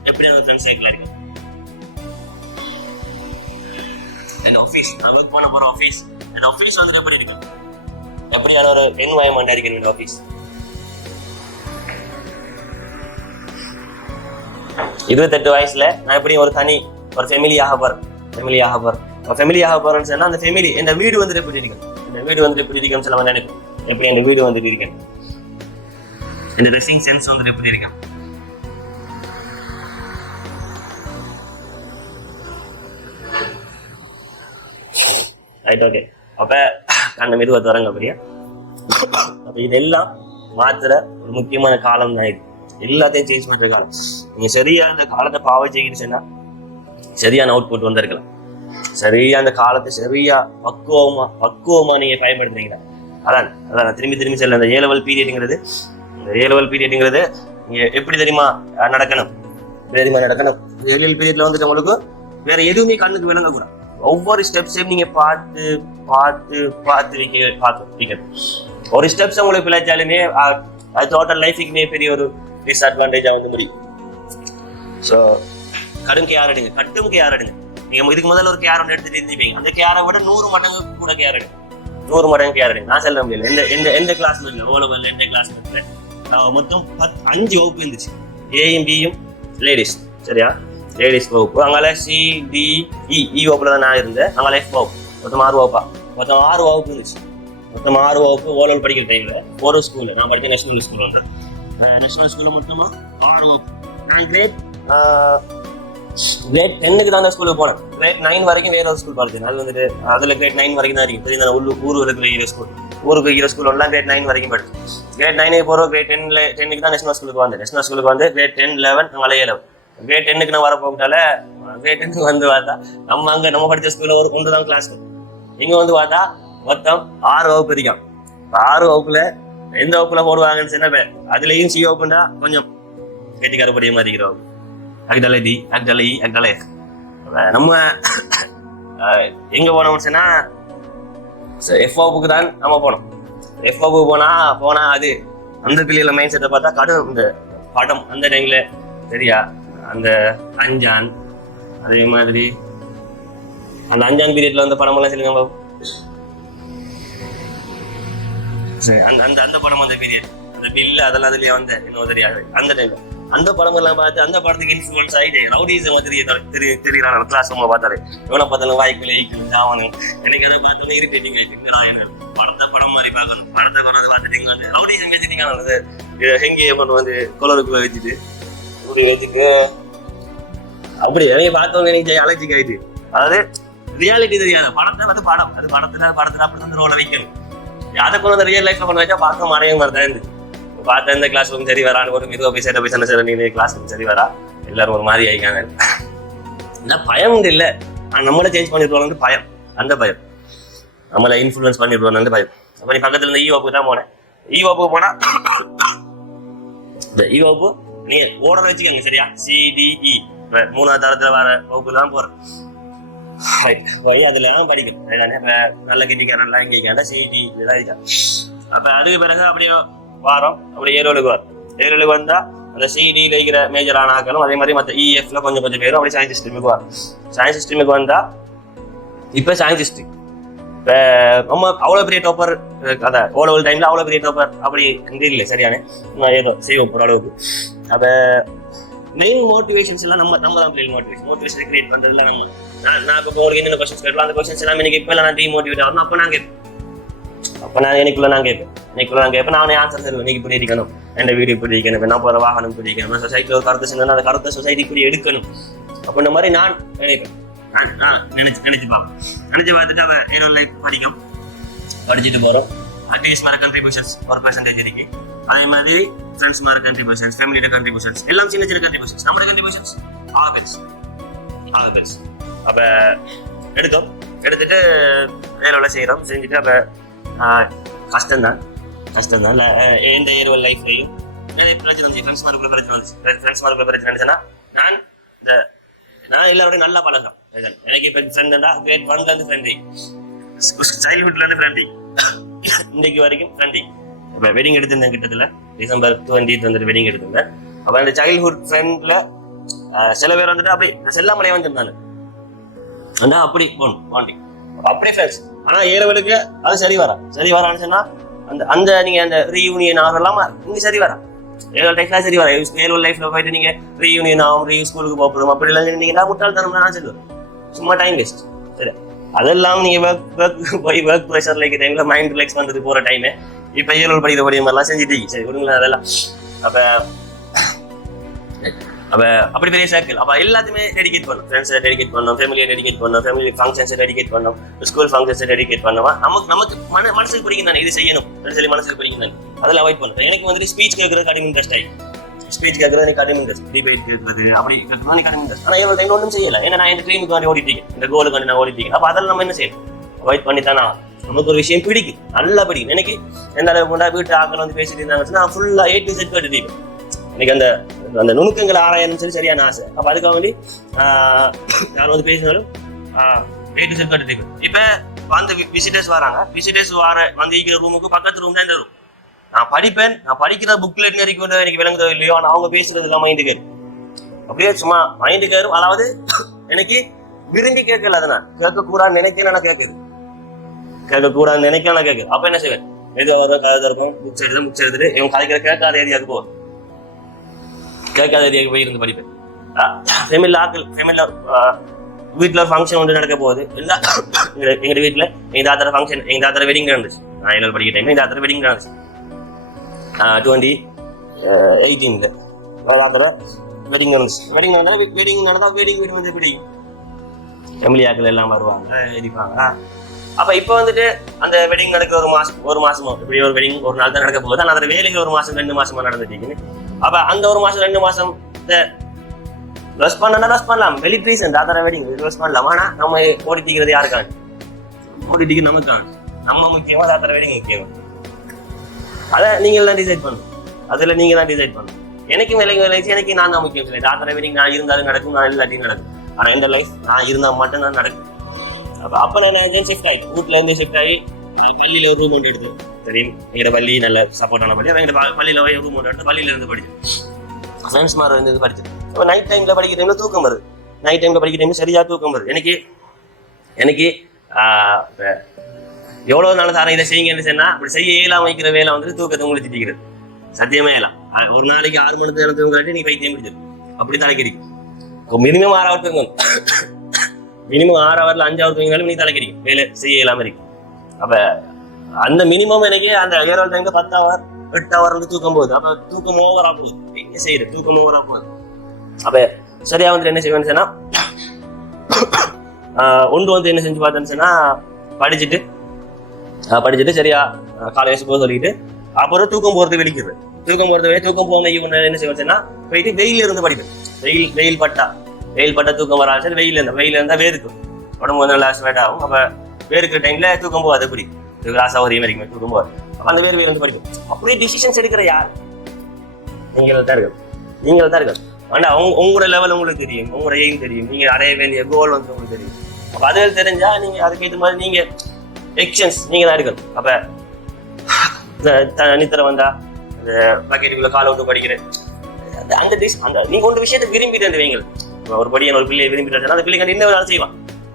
எப்படியான ஃப்ரெண்ட்ஸ் சர்க்கிள் இருக்கணும். என் ஆஃபீஸ், நான் ஒர்க் பண்ண போற ஆஃபீஸ், என் ஆஃபீஸ் வந்துட்டு எப்படி இருக்கணும், எப்படியான ஒரு என்வாயன்மெண்ட் இருக்கணும் என் ஆஃபீஸ். 28 வயசுல நான் எப்படி ஒரு ஃபேமிலியாக போறேன்னு சொன்னா அந்த ஃபேமிலி என் வீடு வந்துட்டு எப்படி இருக்கணும், இந்த வீடு வந்துட்டு எப்படி இருக்குன்னு சொல்ல நினைப்பேன். எப்படி என் வீடு வந்துட்டு இருக்கேன், இந்த ட்ரெஸ்ஸிங் சென்ஸ் வந்துட்டு எப்படி இருக்கேன். Right, okay. அப்ப கண்ண மெதுவா தொடங்க அப்படியா. அப்ப இதெல்லாம் மாத்திர ஒரு முக்கியமான காலம் தான் இது. எல்லாத்தையும் சேஞ்ச் பண்ற காலம். நீங்க சரியா அந்த காலத்தை பாவச்சிக்கிட்டுச்சுன்னா சரியான அவுட்புட் வந்திருக்கலாம். சரியா அந்த காலத்தை சரியா பக்குவமா நீங்க பயன்படுத்துறீங்களா? அதான் திரும்பி செல்ல அந்த ஏலவல் பீரியடுங்கிறது நீங்க எப்படி தெரியுமா நடக்கணும். ஏலவல் பீரியட்ல வந்துட்டு உங்களுக்கு வேற எதுவுமே கண்ணுக்கு விளங்க கூடாது. ஒவ்வொரு ஸ்டெப்ஸையும் நீங்க பார்த்து வைக்கணும். ஒரு ஸ்டெப்ஸ் உங்களுக்கு பிழைச்சாலுமே அது டோட்டல் லைஃபுக்குமே பெரிய ஒரு டிஸ்அட்வான்டேஜா வந்து முடியும். ஸோ கட்டும் கேர் எடுங்க. நீங்க இதுக்கு முதல்ல ஒரு கேர் ஒன்று எடுத்துட்டு இருந்தீங்க, அந்த கேரை விட 100 மடங்கு கூட கேர் எடுங்க. 100 மடங்கு கேர் எடுங்க. நான் சொல்ல முடியல எந்த கிளாஸ்மேட்ல ஓலவல்ல எந்த கிளாஸ்மேட்ல மொத்தம் 5 வகுப்பு இருந்துச்சு. ஏயும் பியும் லேடிஸ், சரியா? லேடிஸ் வகுப்பு. அங்கால CDE வகுப்புல தான் நான் இருந்தேன். அங்கால F வகுப்பு. மொத்தம் 6 வகுப்பு இருந்துச்சு. மொத்தம் 6 வகுப்பு ஓலவல் படிக்கிற டைம்ல ஒரு ஸ்கூல்ல நான் படிச்ச நேஷனல் ஸ்கூல் வந்தேன். நேஷனல் ஸ்கூல்ல மொத்தமா 6 வகுப்பு. நான் கிரேட் 10க்கு தான் அந்த ஸ்கூலுக்கு போனேன். கிரேட் 9 வரைக்கும் வேற ஒரு ஸ்கூல் படிச்சேன். அது வந்துட்டு அதுல கிரேட் 9 வரைக்கும் தான் இருக்கு. தெரியும், ஊருக்கு இருக்கிற ஸ்கூல் எல்லாம் கிரேட் 9 வரைக்கும் படிச்சேன். கிரேட் 9 போறோம். கிரேட் 10க்கு தான் நேஷனல் ஸ்கூலுக்கு வந்தேன். நேஷனல் ஸ்கூலுக்கு வந்து கிரேட் 10, 11 அங்கே 11. கிரேட் 10க்கு நான் வரப்போட்டால கிரேட் 10க்கு வந்து பார்த்தா நம்ம படிச்ச ஸ்கூல்ல ஒரு 1 தான் கிளாஸ். இங்க வந்து பார்த்தா மொத்தம் 6 வகுப்பு இருக்கான். 6 வகுப்புல எந்த வகுப்புல போடுவாங்கன்னு சொன்ன பேர் அதுலயும் சி வகுப்புன்னா கொஞ்சம் கெட்டிக்காரப்படிய மாதிரி இருக்கிறோம். நம்ம எங்க போனோம்னு சொன்னா F வகுப்புக்கு தான் நம்ம போனோம். F வகுப்பு போனா அது அந்த பிள்ளைகள மைண்ட் செட்டை பார்த்தா கடும் இந்த படம் அந்த டைம்ல சரியா அந்த அஞ்சான் அதே மாதிரி அந்த அஞ்சான் பீரியட்ல வந்த படம் எல்லாம் சொல்லுங்க அந்த அந்த அந்த படம் அந்த பீரியட் அந்த பில்லு அதெல்லாம் அதுலயே வந்த இன்னும் தெரியாது அந்த டைம்ல அந்த படம் எல்லாம் பார்த்து அந்த படத்துக்கு இன்ஃபுளுன்ஸ் ஆகிட்டு ரவுடிசம் தெரியறான கிளாஸ் ரூம்ல பார்த்தாரு இவனை பார்த்தாலும் வாய்க்குள்ள ஈக்கணும் தாவணும் எனக்கு அதை பார்த்தாலும் இரிட்டேட்டிங் ஆயிட்டு படம் மாதிரி பார்க்கணும் படத்தை கொண்டு பார்த்துட்டு ரவுடிசம் வச்சுட்டீங்க ஹெங்கியை கொண்டு வந்து கொலருக்குள்ள வச்சுட்டு இப்படி வச்சுக்கு அப்படி எனக்கு பார்த்தவங்க எனக்கு அலர்ஜிக் ஆயிட்டு அதாவது ரியாலிட்டி தெரியாது படத்தை வந்து படம் அது படத்துல அப்படி ரோல வைக்கணும் அதை கொண்டு வந்து ரியல் லைஃப்ல கொண்டு வச்சா பார்க்க மாறைய மாதிரி தான் இருந்து பார்த்தா இந்த கிளாஸ் ரூம் சரி வரான்னு ஒரு மிருக போய் சேட்ட போய் சண்டை சேர நீ கிளாஸ் ரூம் சரி வரா எல்லாரும் ஒரு மாதிரி ஆயிக்காங்க பயம் உண்டு இல்லை நம்மளே சேஞ்ச் பண்ணிருப்போம் பயம் அந்த பயம் நம்மளை இன்ஃபுளுன்ஸ் பண்ணிருப்போம் அந்த பயம் அப்ப நீ பக்கத்துல இருந்து ஈவாப்புக்கு தான் போனேன் ஈவாப்புக்கு போனா இந்த ஈவாப்பு நீ ஓடற வச்சுக்கோங்க சரியா CDE 3ஆவது தரத்துல வர வகுப்புல தான் போறேன் அதுல தான் படிக்கணும் நல்ல கெட்டிக்காரெல்லாம் இங்க CDE தான் இருக்கா அப்ப அதுக்கு பிறகு அப்படியே வாரம் அப்படி ஏரோலுக்கு வரும் ஏரோலுக்கு வந்தா அந்த சிடியில் இருக்கிற மேஜர் ஆனாக்களும் அதே மாதிரி மற்ற EFல கொஞ்சம் பேரும் அப்படி சயின்ஸ் சிஸ்டமுக்கு வரும் சயின்ஸ் சிஸ்டமுக்கு வந்தா இப்ப சயின்ஸ் சிஸ்டம் இப்ப நம்ம அவ்வளவு பெரிய டாப்பர் அதை ஓலவல் டைம்ல அவ்வளவு பெரிய டாப்பர் அப்படி இல்லை சரியானே ஏதோ செய்வோம் ஒரு அளவுக்கு அப்ப மெயின் மோட்டிவேஷன்ஸ் எல்லாம் நம்ம தான் பிள்ளைகள் மோட்டிவேஷன் கிரியேட் பண்றதுல நம்ம நான் இப்போ ஒரு என்னென்ன கொஸ்டின்ஸ் கேட்கலாம் அந்த கொஸ்டின்ஸ் எல்லாம் எனக்கு இப்போ நான் டிமோட்டிவேட் ஆகணும் அப்போ நான் எனக்குள்ள நான் கேட்பேன் நானே ஆன்சர் தருவேன் நீங்க இப்படி இருக்கணும் என் வீடு இப்படி இருக்கணும் நான் போகிற வாகனம் இப்படி இருக்கணும் சொசைட்டியில் ஒரு கருத்து சொன்னா அந்த கருத்தை சொசைட்டி இப்படி எடுக்கணும் அப்போ இந்த மாதிரி நான் நினைப்பேன் நினைச்சு பார்த்துட்டு அவன் ஏதோ லைஃப் படிச்சுட்டு போறோம் அட்லீஸ்ட் மாதிரி கண்ட்ரிபியூஷன்ஸ் ஒரு பெர்சன்டேஜ் இருக்கு அதே மாதிரி ஃப்ரெண்ட்ஸ் மாதிரி கண்ட்ரிபியூஷன்ஸ் ஃபேமிலியோட கண்ட்ரிபியூஷன்ஸ் எல்லாம் சின்ன சின்ன கண்ட்ரிபியூஷன்ஸ் நம்மளோட கண்ட்ரிபியூஷன்ஸ் ஆல் பெல்ஸ் அப்ப எடுத்துட்டு வேலை செய்யறோம் செஞ்சுட்டு அப்ப கஷ்டம்தான் எந்த ஏர்வல் லைஃப்லையும் பிரச்சனை வந்து ஃப்ரெண்ட்ஸ் மார்க்குள்ள பிரச்சனை இருந்துச்சுன்னா நான் எல்லாரோடையும் நல்லா பழகம் எனக்கு இப்போ ஃப்ரெண்டுனா கிரேட் 1ல இருந்து ஃப்ரெண்டி சைல்ட்ஹுட்ல இருந்து ஃப்ரெண்டி இன்னைக்கு வரைக்கும் ஃப்ரெண்டி இப்போ வெட்டிங் எடுத்திருந்தேன் கிட்டத்துல December 20th வந்துட்டு வெட்டிங் எடுத்திருந்தேன் அப்போ அந்த சைல்ட்ஹுட் ஃப்ரெண்ட்ல சில பேர் வந்துட்டு அப்படி செல்லாமலே வந்துருந்தாங்க ஆனா அப்படி போகணும் பாண்டிங் அப்படியே ஃப்ரெண்ட்ஸ் ஆனா ஏறவளுக்கு அது சரி வரான்னு சொன்னா அந்த நீங்க அந்த ரீயூனியன் ஆகலாமா இங்க சரி வரா ஏழு லைஃப்ல சரி வர ஏழு லைஃப்ல போயிட்டு நீங்க ரீயூனியன் ஆகும் ஸ்கூலுக்கு போகிறோம் அப்படி எல்லாம் நீங்க முட்டாள்தனம் நான் சொல்லுவேன் சும்மா டைம் வேஸ்ட் சரி அதெல்லாம் நீங்க ஒர்க் ப்ரெஷர்ல இருக்க டைம்ல மைண்ட் ரிலாக்ஸ் பண்றது போற டைம் இப்ப ஏழு படிக்கிற படியும் எல்லாம் செஞ்சுட்டீங்க சரி விடுங்களேன் அதெல்லாம் அப்ப அப்படி பெரிய சர்க்கிள் அப்ப எல்லாத்தையுமே டெடிகேட் பண்ணும் ஃப்ரெண்ட்ஸை டெடிகேட் பண்ணோம் ஃபேமிலியை டெடிகேட் பண்ணோம் ஃபேமிலி ஃபங்க்ஷன்ஸை டெடிகேட் பண்ணோம் ஸ்கூல் ஃபங்க்ஷன்ஸை டெடிகேட் பண்ணுவோம் நமக்கு மனசுக்கு பிடிக்கும் தானே இது செய்யணும் சொல்லி மனசுக்கு பிடிக்கும் தானே அதில் அவாய்ட் பண்ணுறேன் எனக்கு வந்துட்டு ஸ்பீச் கேட்கறது கடிம இன்ட்ரெஸ்ட் ஆகி ஸ்பீச் கேட்கறது எனக்கு கடிம இன்ட்ரெஸ்ட் டிபேட் கேட்கறது அப்படி கேட்கறது கடிம இன்ட்ரெஸ்ட் ஆனால் இவ்வளோ டைம் ஒன்றும் செய்யலை ஏன்னா நான் இந்த ட்ரீமுக்கு வேண்டி ஓடிட்டீங்க இந்த கோலுக்கு வேண்டி நான் ஓடிட்டீங்க அப்போ அதெல்லாம் நம்ம என்ன செய்யணும் அவாய்ட் பண்ணி தானே நமக்கு ஒரு விஷயம் பிடிக்கும் நல்லா பிடிக்கும் எனக்கு எந்த அளவுக்கு கொண்டா வீட்டு ஆக்கள் வந்து பேசிட்டு இருந்தாங்கன்னா நான் ஃபுல்லாக A to Z கேட்டுட்டீங்க எனக்கு அந்த நுணுக்கங்களை ஆராயணும்னு சொல்லி சரியான ஆசை அப்ப அதுக்காக வேண்டி யாரும் வந்து பேசினாலும் A to Z கட்டுறீங்க இப்ப வந்து விசிட்டர்ஸ் வராங்க விசிட்டர்ஸ் வந்து இருக்கிற ரூமுக்கு பக்கத்து ரூம் தான் இந்த ரூம் நான் படிக்கிற புக்ல நெருக்கி கொண்டு எனக்கு விளங்குதோ இல்லையோ ஆனால் அவங்க பேசுறதுலாம் மைண்டுக்கு அப்படியே சும்மா மைண்டுக்கு ஏறும் அதாவது எனக்கு விரும்பி கேட்கல அதை நான் கேட்கக்கூடாதுன்னு நினைக்கிறேன் நான் கேட்கக்கூடாதுன்னு நினைக்கிறேன் நான் கேட்குது அப்ப என்ன செய்வேன் எது கதை இருக்கும் புக்ஸ் எடுத்துட்டு இவங்க கதைக்கிற கேட்காத ஏரியாவுக்கு போவோம் கேட்காத ஏரியாவுக்கு போய் இருந்து படிப்பேன் ஃபேமிலியில் வீட்டில் ஒரு ஃபங்க்ஷன் ஒன்று நடக்க போகுது இல்லை எங்கள் வீட்டில் எங்கள் தாத்தர ஃபங்க்ஷன் எங்கள் தாத்தர வெட்டிங் நடந்துச்சு நான் என்ன படிக்கிற டைம் எங்கள் தாத்தர வெட்டிங் நடந்துச்சு 2018 தாத்தர வெட்டிங் நடந்தால் வெட்டிங் வீடு வந்து பிடிக்கும் ஃபேமிலி ஆக்கள் எல்லாம் வருவாங்க இருப்பாங்க அப்ப இப்ப வந்துட்டு அந்த வெட்டிங் நடக்கிற ஒரு மாசமோ இப்படி ஒரு வெட்டிங் ஒரு நாள் தான் நடக்க போகுது ஆனால் அதில் வேலைகள் ஒரு மாசம் 2 மாசமா நடந்துட்டீங்கன்னு அப்ப அந்த ஒரு மாசம் 2 மாசம் லஸ் பண்ணலாம் வெளி ரீசன் தாத்தர வெட்டிங் லஸ் பண்ணலாம் ஆனா நம்ம ஓடிட்டிக்கிறது யாருக்கான ஓடிட்டிக்கு நமக்கான நம்ம முக்கியமா தாத்தர வெட்டிங் முக்கியமா அதை நீங்க தான் டிசைட் பண்ணணும் அதுல நீங்க தான் டிசைட் பண்ணணும் எனக்கும் எனக்கு நான் தான் முக்கியம் இல்லை தாத்தர வெட்டிங் நான் இருந்தாலும் நடக்கும் நான் இல்லாட்டியும் நடக்கும் ஆனா இந்த லைஃப் நான் இருந்தா மட்டும் தான் நடக்கும் அப்ப நான் ஷிஃப்ட் ஆயிட்டு வீட்டுல இருந்து ஷிஃப்ட் ஆகி பள்ளியில ஒரு ரூம் எடுத்து தெரியும் எங்களோட பள்ளி நல்ல சப்போர்ட்டான பள்ளி எங்க பள்ளியில ரூம் எடுத்து பள்ளியில இருந்து படிச்சேன் ஃப்ரெண்ட்ஸ் மாதிரி வந்து படிச்சது. அப்போ நைட் டைம்ல படிக்கிற டைம்ல தூக்கம் வருது. நைட் டைம்ல படிக்கிற டைம்ல சரியா தூக்கம் வருது. எனக்கு எவ்வளவு நாள் சாரம் இதை செய்யுங்கன்னு சொன்னா அப்படி செய்ய இயலாம வைக்கிற வேலை வந்து தூக்கத்தை உங்களுக்கு திட்டிக்கிறது. சத்தியமே இயலாம். ஒரு நாளைக்கு 6 மணி நேரம் தூங்காட்டி நீ பைத்தியம் பிடிச்சிருக்கு. அப்படி தலைக்கிறீங்க. மினிமம் 6 ஹவர் தூங்கணும். மினிமம் 6 ஹவர்ல 5 ஹவர் தூங்கினாலும் நீ தலைக்கிறீங்க. வேலை செய்ய இயலாம இருக்கு. அப்ப அந்த மினிமம் எனக்கு அந்த ஏழாவது டைம்ல 10 ஹவர் 8 ஹவர் வந்து தூக்கம் போகுது. அப்ப தூக்கம் ஓவரா போகுது. என்ன செய்யுது? தூக்கம் ஓவரா போகுது. அப்ப சரியா வந்து என்ன செய்வேன்னு சொன்னா ஒன்று வந்து என்ன செஞ்சு பார்த்தேன்னு சொன்னா படிச்சுட்டு சரியா காலேஜ் போக சொல்லிட்டு அப்புறம் தூக்கம் போறது வெளிக்கிறது. தூக்கம் போகாம என்ன செய்வேன்னா போயிட்டு வெயில இருந்து படிப்பேன். வெயில் பட்டா தூக்கம் வராது. சரி வெயில இருந்தா வேர்க்கும், உடம்பு வந்து நல்லா ஸ்வெட் ஆகும். அப்ப வேர்க்கிற டைம்ல தூக்கம் போகாது. எப்படி ராசாவரியம் வரைக்கும் தூக்கம் போகாது. அந்த வேர்வையில இருந்து படிப்பேன். அப்படியே டிசிஷன்ஸ் எடுக்கிற யார்? நீங்கள் தான் இருக்கு. ஆனா உங்களோட லெவல் உங்களுக்கு தெரியும், உங்களோட எய்ம் தெரியும், நீங்க அடைய வேண்டிய கோல் வந்து உங்களுக்கு தெரியும். அப்ப அதுகள் தெரிஞ்சா நீங்க அதுக்கேற்ற மாதிரி நீங்க எக்ஷன்ஸ் நீங்க தான் இருக்கணும். அப்ப நித்திர வந்தா அந்த பக்கெட்டுக்குள்ள காலை விட்டு படிக்கிறேன். அந்த நீங்க ஒரு விஷயத்தை விரும்பிட்டு வைங்கள். ஒரு படியான ஒரு பிள்ளையை விரும்பிட்டு அந்த பிள்ளைங்க இன்னும் வேலை செய்வான்.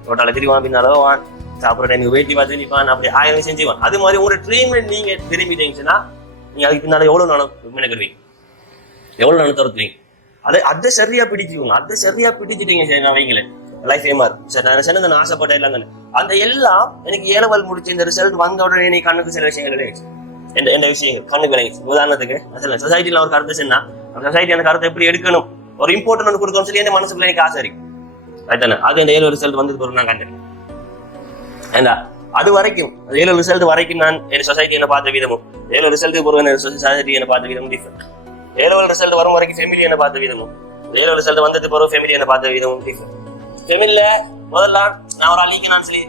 ரோட்டால திரிவான், பின்னாலோ வான், சாப்பிட்ற டைம் வேட்டி பார்த்து நிற்பான், அப்படி 1000 விஷயம் செய்வான். அது மாதிரி உங்களோட ட்ரீம்ல நீங்க விரும்பிட்டீங்கன்னா நீங்க அதுக்கு பின்னால எவ்வளவு நானும் மெனக்கிடுவீங்க, எவ்வளவு நானும் தருத்துவீங்க. அதை சரியா பிடிச்சிக்கோங்க. அதை சரியா பிடிச்சிட்டீங்க சரி நான் வைங்களேன் லைஃப் ஏமா இருக்கும். சரி நான் சொன்ன நான் ஆசைப்பட்ட எல்லாம் தானே அந்த எல்லாம் எனக்கு ஏலவல் முடிச்சு இந்த ரிசல்ட் வந்த உடனே நீ கண்ணுக்கு சில விஷயங்கள் கிடையாது. என்ன விஷயங்கள் கண்ணுக்கு விளங்கிச்சு. உதாரணத்துக்கு சொசைட்டில ஒரு கருத்து சொன்னா அந்த சொசைட்டி அந்த கருத்தை எப்படி எடுக்கணும், ஒரு இம்பார்ட்டன் ஒன்று கொடுக்கணும்னு சொல்லி என் மனசுக்குள்ள எனக்கு ஆசை இருக்கு. அதுதானே அது இந்த 7 ரிசல்ட் வந்தது பொருள் நான் கண்டேன். ஏண்டா அது வரைக்கும் 7 ரிசல்ட் வரைக்கும் நான் என் சொசைட்டி என்ன பார்த்த விதமும் 7 ரிசல்ட்டுக்கு பொருள் சொசைட்டி என்ன பார்த்த விதமும் டிஃபரெண்ட். 7 ரிசல்ட் வரும் வரைக்கும் ஃபேமிலி என்ன பார்த்த விதமும் 7 ரிசல்ட் வந்தது பிறகு ஃபேமிலி என்ன பார்த்த விதமும் டிஃபரெண்ட். ஃபேமிலியில முதல்ல நான் ஒரு ஆள் லீக்கினான்னு சொல்லி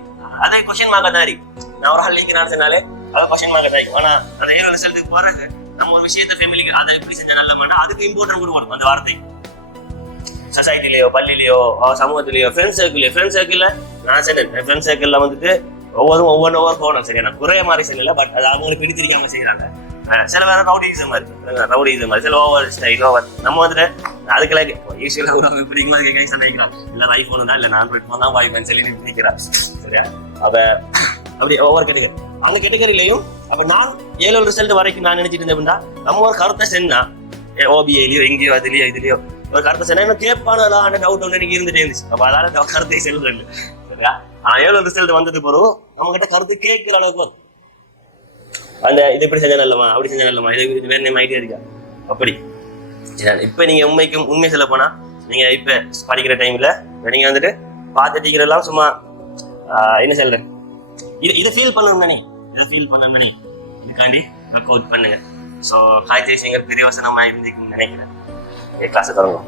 அதே கொஸ்டின் மார்க் தான் இருக்கு. நான் ஒரு ஆள் லீக்கினான்னு சொன்னாலே அதான் கொஸ்டின் மார்க் தான் இருக்கும். ஆனா அந்த 7 ரிசல்ட்டுக்கு பிறகு நம்ம ஒரு விஷயத்த ஃபேமிலிக்கு அதை எப்படி செஞ்ச நல்ல மாட்டா அதுக்கு இம்பார்ட்டன் கொடுக்கணும். அந்த வார்த்தை சொசைட்டிலயோ பள்ளியிலயோ சமூகத்திலயோ ஃப்ரெண்ட்ஸ் சர்க்கிள்ல நான் சொன்னேன். ஃப்ரெண்ட்ஸ் சர்க்கிள்ல வந்துட்டு ஒவ்வொரு போகணும். சரியா நான் குறைய மாதிரி சொல்லல, பட் அது அவங்களுக்கு பிடிச்சிருக்காம செய்யறாங்க. சில வேற ரவுடிசம் மாதிரி சில ஓவர் ஸ்டைல் ஓவர் நம்ம வந்துட்டு அதுக்கெல்லாம் யூஸ்வலா பிடிக்கும் போது கேட்க சண்டைக்கிறான். இல்ல ஐபோன் தான் இல்ல நான் தான் வாய்ப்பேன்னு சொல்லி பிடிக்கிறான். சரியா அப்ப அப்படி ஒவ்வொரு கேட்டகரி அவங்க கேட்டகரிலையும் அப்ப நான் 7 ரிசல்ட் வரைக்கும் நான் நினைச்சிட்டு இருந்தேன். நம்ம ஒரு கருத்தை சென்னா ஓபிஐலயோ எங்கேயோ அதுலயோ இதுலயோ ஒரு கருத்தை சென்னா கேட்பானா அந்த டவுட் ஒன்று எனக்கு இருந்துட்டே இருந்துச்சு. அப்ப அதால கருத்தை செல்றது இல்லை. சரியா ஆனா 7 ரிசல்ட் வந்தது பிறகு நம்ம கிட்ட கருத்து கேட்கிற அளவுக்கு அந்த இது இப்படி செஞ்ச நல்லமா அப்படி செஞ்ச நல்லமா இது வேற நேம் ஐடியா இருக்கா அப்படி. இப்ப நீங்க உண்மை சொல்ல போனா நீங்க இப்ப படிக்கிற டைம்ல நீங்க வந்துட்டு பார்த்துட்டீங்கிறதெல்லாம் சும்மா என்ன சொல்றேன் இதை ஃபீல் பண்ணணும்னே இதுக்காண்டி ஒர்க் அவுட் பண்ணுங்க. ஸோ காய்ச்சி விஷயங்கள் பிரயோசனமா இருந்துக்குன்னு நினைக்கிறேன். கிளாஸ் தொடங்கும்.